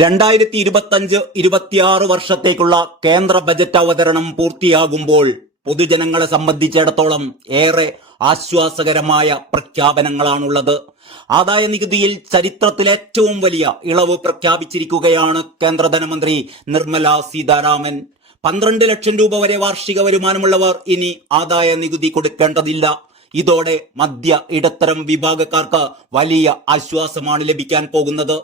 രണ്ടായിരത്തി ഇരുപത്തഞ്ച് ഇരുപത്തിയാറ് വർഷത്തേക്കുള്ള കേന്ദ്ര ബജറ്റ് അവതരണം പൂർത്തിയാകുമ്പോൾ പൊതുജനങ്ങളെ സംബന്ധിച്ചിടത്തോളം ഏറെ ആശ്വാസകരമായ പ്രഖ്യാപനങ്ങളാണുള്ളത്. ആദായ നികുതിയിൽ ചരിത്രത്തിൽ ഏറ്റവും വലിയ ഇളവ് പ്രഖ്യാപിച്ചിരിക്കുകയാണ് കേന്ദ്ര ധനമന്ത്രി നിർമ്മല സീതാരാമൻ. പന്ത്രണ്ട് ലക്ഷം രൂപ വരെ വാർഷിക വരുമാനമുള്ളവർ ഇനി ആദായ നികുതി കൊടുക്കേണ്ടതില്ല. ഇതോടെ മധ്യ ഇടത്തരം വിഭാഗക്കാർക്ക് വലിയ ആശ്വാസമാണ് ലഭിക്കാൻ പോകുന്നത്.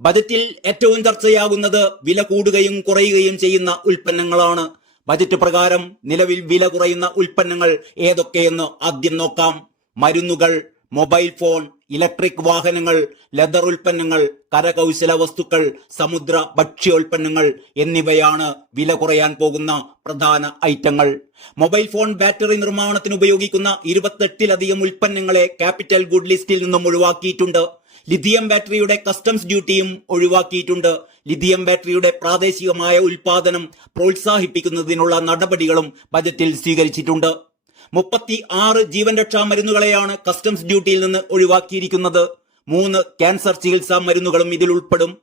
ബജറ്റിൽ ഏറ്റവും ചർച്ചയാകുന്നത് വില കൂടുകയും കുറയുകയും ചെയ്യുന്ന ഉൽപ്പന്നങ്ങളാണ്. ബജറ്റ് പ്രകാരം നിലവിൽ വില കുറയുന്ന ഉൽപ്പന്നങ്ങൾ ഏതൊക്കെയെന്ന് ആദ്യം നോക്കാം. മരുന്നുകൾ മൊബൈൽ ഫോൺ ഇലക്ട്രിക് വാഹനങ്ങൾ ലെതർ ഉൽപ്പന്നങ്ങൾ കരകൗശല വസ്തുക്കൾ സമുദ്ര ഭക്ഷ്യോൽപ്പന്നങ്ങൾ എന്നിവയാണ് വില കുറയാൻ പോകുന്ന പ്രധാന ഐറ്റങ്ങൾ. മൊബൈൽ ഫോൺ ബാറ്ററി നിർമ്മാണത്തിന് ഉപയോഗിക്കുന്ന ഇരുപത്തെട്ടിലധികം ഉൽപ്പന്നങ്ങളെ ക്യാപിറ്റൽ ഗുഡ് ലിസ്റ്റിൽ നിന്നും ഒഴിവാക്കിയിട്ടുണ്ട്. ലിഥിയം ബാറ്ററിയുടെ കസ്റ്റംസ് ഡ്യൂട്ടിയും ഒഴിവാക്കിയിട്ടുണ്ട്. ലിഥിയം ബാറ്ററിയുടെ പ്രാദേശികമായ ഉൽപാദനം പ്രോത്സാഹിപ്പിക്കുന്നതിനുള്ള നടപടികളും ബജറ്റിൽ സ്വീകരിച്ചിട്ടുണ്ട്. മുപ്പത്തി ആറ് ജീവൻ രക്ഷാ മരുന്നുകളെയാണ് കസ്റ്റംസ് ഡ്യൂട്ടിയിൽ നിന്ന് ഒഴിവാക്കിയിരിക്കുന്നത്. മൂന്ന് ക്യാൻസർ ചികിത്സാ മരുന്നുകളും ഇതിൽ ഉൾപ്പെടും.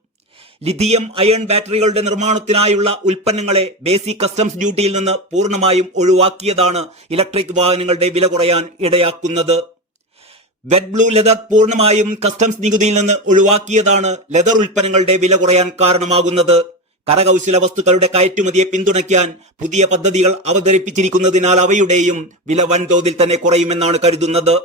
ലിഥിയം അയൺ ബാറ്ററികളുടെ നിർമ്മാണത്തിനായുള്ള ഉൽപ്പന്നങ്ങളെ ബേസിക് കസ്റ്റംസ് ഡ്യൂട്ടിയിൽ നിന്ന് പൂർണമായും ഒഴിവാക്കിയതാണ് ഇലക്ട്രിക് വാഹനങ്ങളുടെ വില കുറയാൻ ഇടയാക്കുന്നത്. വെറ്റ് ബ്ലൂ ലെതർ പൂർണമായും കസ്റ്റംസ് നികുതിയിൽ നിന്ന് ഒഴിവാക്കിയതാണ് ലെതർ ഉൽപ്പന്നങ്ങളുടെ വില കുറയാൻ കാരണമാകുന്നത്. കരകൗശല വസ്തുക്കളുടെ കയറ്റുമതിയെ പിന്തുണയ്ക്കാൻ പുതിയ പദ്ധതികൾ അവതരിപ്പിച്ചിരിക്കുന്നതിനാൽ അവയുടെയും വില വൻതോതിൽ തന്നെ കുറയുമെന്നാണ് കരുതുന്നത്.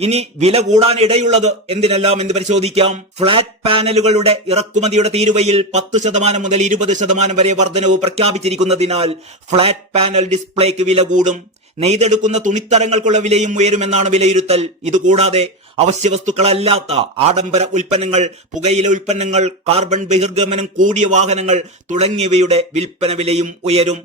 ഇനി വില കൂടാൻ ഇടയുള്ളത് എന്തിനെല്ലാം എന്ന് പരിശോധിക്കാം. ഫ്ലാറ്റ് പാനലുകളുടെ ഇറക്കുമതിയുടെ തീരുവയിൽ പത്ത് ശതമാനം മുതൽ ഇരുപത് ശതമാനം വരെ വർധനവ് പ്രഖ്യാപിച്ചിരിക്കുന്നതിനാൽ ഫ്ലാറ്റ് പാനൽ ഡിസ്പ്ലേക്ക് വില കൂടും. നെയ്തെടുക്കുന്ന തുണിത്തരങ്ങൾക്കുള്ള വിലയും ഉയരുമെന്നാണ് വിലയിരുത്തൽ. ഇതുകൂടാതെ അവശ്യ വസ്തുക്കളല്ലാത്ത ആഡംബര ഉൽപ്പന്നങ്ങൾ പുകയില ഉൽപ്പന്നങ്ങൾ കാർബൺ ബഹിർഗമനം കൂടിയ വാഹനങ്ങൾ തുടങ്ങിയവയുടെ വിൽപ്പന വിലയും ഉയരും.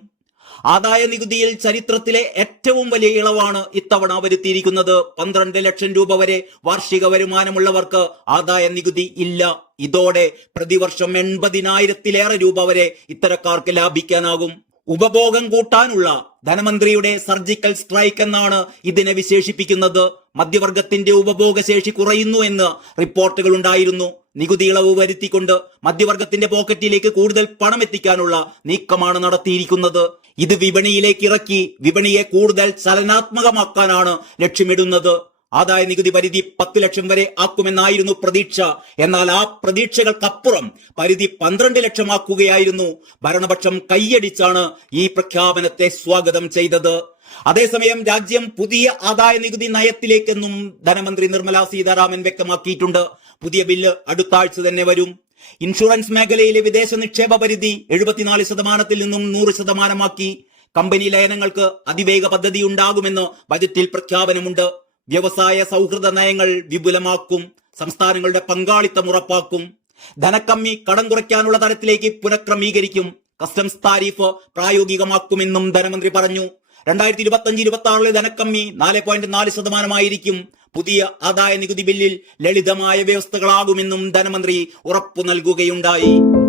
ആദായ നികുതിയിൽ ചരിത്രത്തിലെ ഏറ്റവും വലിയ ഇളവാണ് ഇത്തവണ വരുത്തിയിരിക്കുന്നത്. പന്ത്രണ്ട് ലക്ഷം രൂപ വരെ വാർഷിക വരുമാനമുള്ളവർക്ക് ആദായ നികുതി ഇല്ല. ഇതോടെ പ്രതിവർഷം എൺപതിനായിരത്തിലേറെ രൂപ വരെ ഇത്തരക്കാർക്ക് ലാഭിക്കാനാകും. ഉപഭോഗം കൂട്ടാനുള്ള ധനമന്ത്രിയുടെ സർജിക്കൽ സ്ട്രൈക്ക് എന്നാണ് ഇതിനെ വിശേഷിപ്പിക്കുന്നത്. മധ്യവർഗത്തിന്റെ ഉപഭോഗശേഷി കുറയുന്നു എന്ന് റിപ്പോർട്ടുകൾ ഉണ്ടായിരുന്നു. നികുതി ഇളവ് വരുത്തിക്കൊണ്ട് മധ്യവർഗത്തിന്റെ പോക്കറ്റിലേക്ക് കൂടുതൽ പണം എത്തിക്കാനുള്ള നീക്കമാണ് നടത്തിയിരിക്കുന്നത്. ഇത് വിപണിയിലേക്ക് ഇറക്കി വിപണിയെ കൂടുതൽ ചലനാത്മകമാക്കാനാണ് ലക്ഷ്യമിടുന്നത്. ആദായ നികുതി പരിധി പത്ത് ലക്ഷം വരെ ആക്കുമെന്നായിരുന്നു പ്രതീക്ഷ. എന്നാൽ ആ പ്രതീക്ഷകൾക്കപ്പുറം പരിധി പന്ത്രണ്ട് ലക്ഷമാക്കുകയായിരുന്നു. ഭരണപക്ഷം കൈയടിച്ചാണ് ഈ പ്രഖ്യാപനത്തെ സ്വാഗതം ചെയ്തത്. അതേസമയം രാജ്യം പുതിയ ആദായ നികുതി നയത്തിലേക്കെന്നും ധനമന്ത്രി നിർമ്മല സീതാരാമൻ വ്യക്തമാക്കിയിട്ടുണ്ട്. പുതിയ ബില്ല് അടുത്ത ആഴ്ച തന്നെ വരും. ഇൻഷുറൻസ് മേഖലയിലെ വിദേശ നിക്ഷേപ പരിധി എഴുപത്തിനാല് ശതമാനത്തിൽ നിന്നും നൂറ് ശതമാനമാക്കി. കമ്പനി ലയനങ്ങൾക്ക് അതിവേഗ പദ്ധതി ഉണ്ടാകുമെന്ന് ബജറ്റിൽ പ്രഖ്യാപനമുണ്ട്. വ്യവസായ സൗഹൃദ നയങ്ങൾ വിപുലമാക്കും സംസ്ഥാനങ്ങളുടെ പങ്കാളിത്തം ഉറപ്പാക്കും ധനക്കമ്മി കടം കുറയ്ക്കാനുള്ള തരത്തിലേക്ക് പുനഃക്രമീകരിക്കും കസ്റ്റംസ് താരിഫ് പ്രായോഗികമാക്കുമെന്നും ധനമന്ത്രി പറഞ്ഞു. രണ്ടായിരത്തി ഇരുപത്തി അഞ്ച് ഇരുപത്തി ആറിലെ ധനക്കമ്മി നാല് പോയിന്റ് നാല് ശതമാനമായിരിക്കും. പുതിയ ആദായ നികുതി ബില്ലിൽ ലളിതമായ വ്യവസ്ഥകളാകുമെന്നും ധനമന്ത്രി ഉറപ്പു നൽകുകയുണ്ടായി.